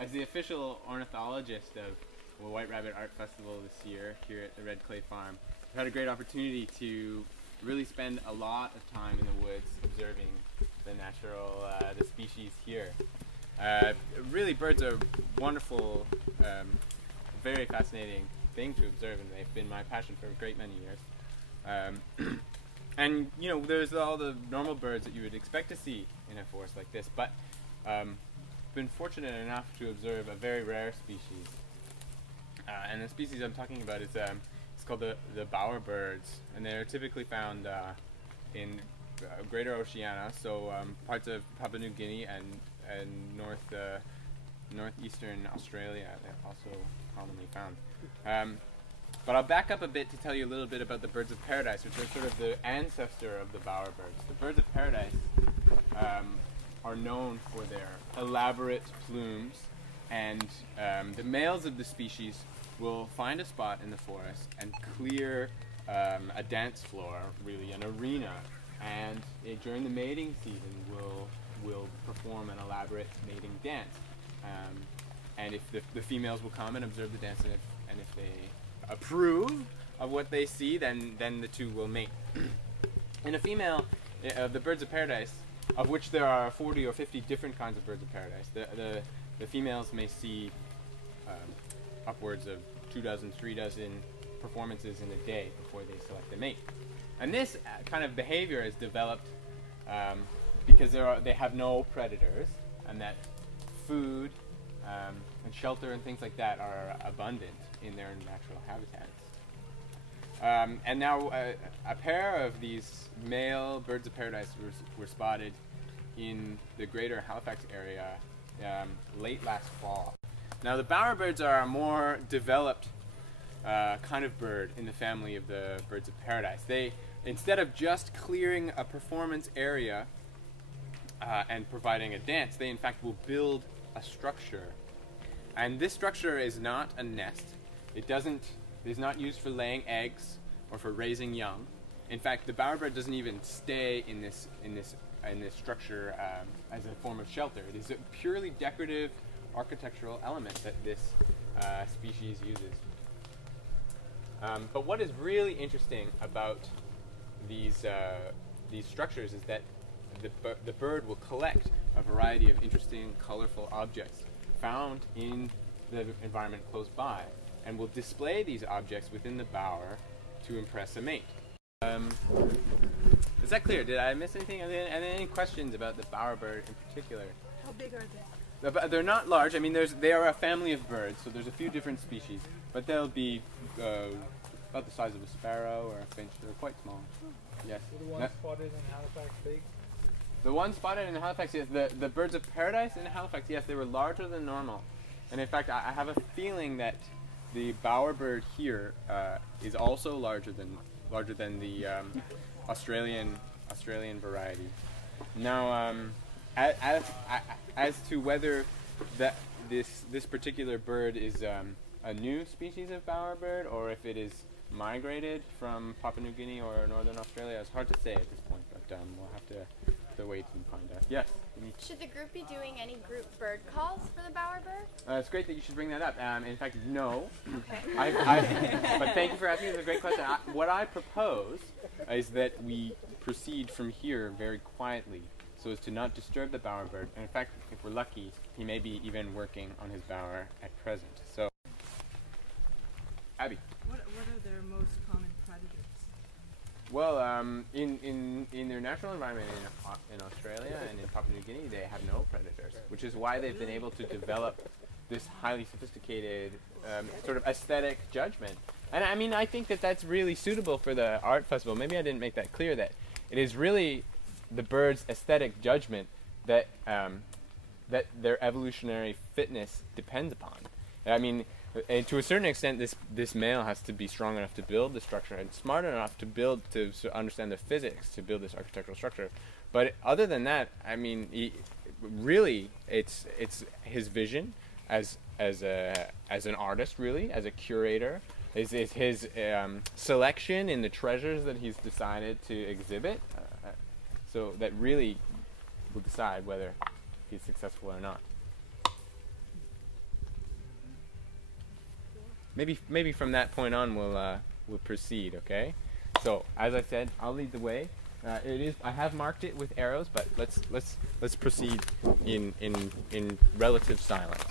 As the official ornithologist of the White Rabbit Art Festival this year here at the Red Clay Farm, I've had a great opportunity to really spend a lot of time in the woods observing the natural, the species here. Really, birds are wonderful, very fascinating thing to observe, and they've been my passion for a great many years. And you know, there's all the normal birds that you would expect to see in a forest like this, but been fortunate enough to observe a very rare species. And the species I'm talking about is it's called the bowerbirds, and they're typically found in Greater Oceania, so parts of Papua New Guinea and northeastern Australia. They're also commonly found. But I'll back up a bit to tell you a little bit about the birds of paradise, which are sort of the ancestor of the bowerbirds. The birds of paradise are known for their elaborate plumes, and the males of the species will find a spot in the forest and clear a dance floor, really an arena, and during the mating season will perform an elaborate mating dance. And if the females will come and observe the dance, and if they approve of what they see, then the two will mate. And a female of the birds of paradise, of which there are 40 or 50 different kinds of birds of paradise, the females may see upwards of 2 dozen, 3 dozen performances in a day before they select a mate. And this kind of behavior is developed because they have no predators, and that food and shelter and things like that are abundant in their natural habitats. And now a pair of these male birds of paradise were spotted in the greater Halifax area late last fall. Now the bowerbirds are a more developed kind of bird in the family of the birds of paradise. They, instead of just clearing a performance area and providing a dance, they in fact will build a structure. And this structure is not a nest. It is not used for laying eggs or for raising young. In fact, the bowerbird doesn't even stay in this structure as a form of shelter. It is a purely decorative architectural element that this species uses. But what is really interesting about these structures is that the bird will collect a variety of interesting, colorful objects found in the environment close by, and will display these objects within the bower to impress a mate. Is that clear? Did I miss anything? Are there any questions about the bowerbird in particular? How big are they? They're not large. I mean, they are a family of birds, so there's a few different species, but they'll be about the size of a sparrow or a finch. They're quite small. Yes. Were the ones spotted in Halifax big? The ones spotted in Halifax, yes. The birds of paradise in Halifax, yes, they were larger than normal. And in fact, I have a feeling that the bowerbird here is also larger than the Australian variety. Now, as to whether this particular bird is a new species of bowerbird or if it is migrated from Papua New Guinea or northern Australia, it's hard to say at this point, but we'll have to wait and find out. Yes? Should the group be doing any group bird calls for the bowerbird? It's great that you should bring that up. In fact, no. Okay. But thank you for asking. It's a great question. What I propose is that we proceed from here very quietly so as to not disturb the bowerbird. And in fact, if we're lucky, he may be even working on his bower at present. So, Abby. What are their most common predators? Well, in their natural environment in Australia and in Papua New Guinea, they have no predators, which is why they've been able to develop this highly sophisticated sort of aesthetic judgment. And I mean, I think that that's really suitable for the art festival. Maybe I didn't make that clear, that it is really the bird's aesthetic judgment that that their evolutionary fitness depends upon. I mean, and to a certain extent, this male has to be strong enough to build the structure and smart enough to understand the physics to build this architectural structure. But other than that, I mean, really, it's his vision as an artist, really, as a curator, is his selection in the treasures that he's decided to exhibit. So that really will decide whether he's successful or not. maybe from that point on we'll proceed. Okay. So as I said, I'll lead the way. I have marked it with arrows, but let's proceed in relative silence.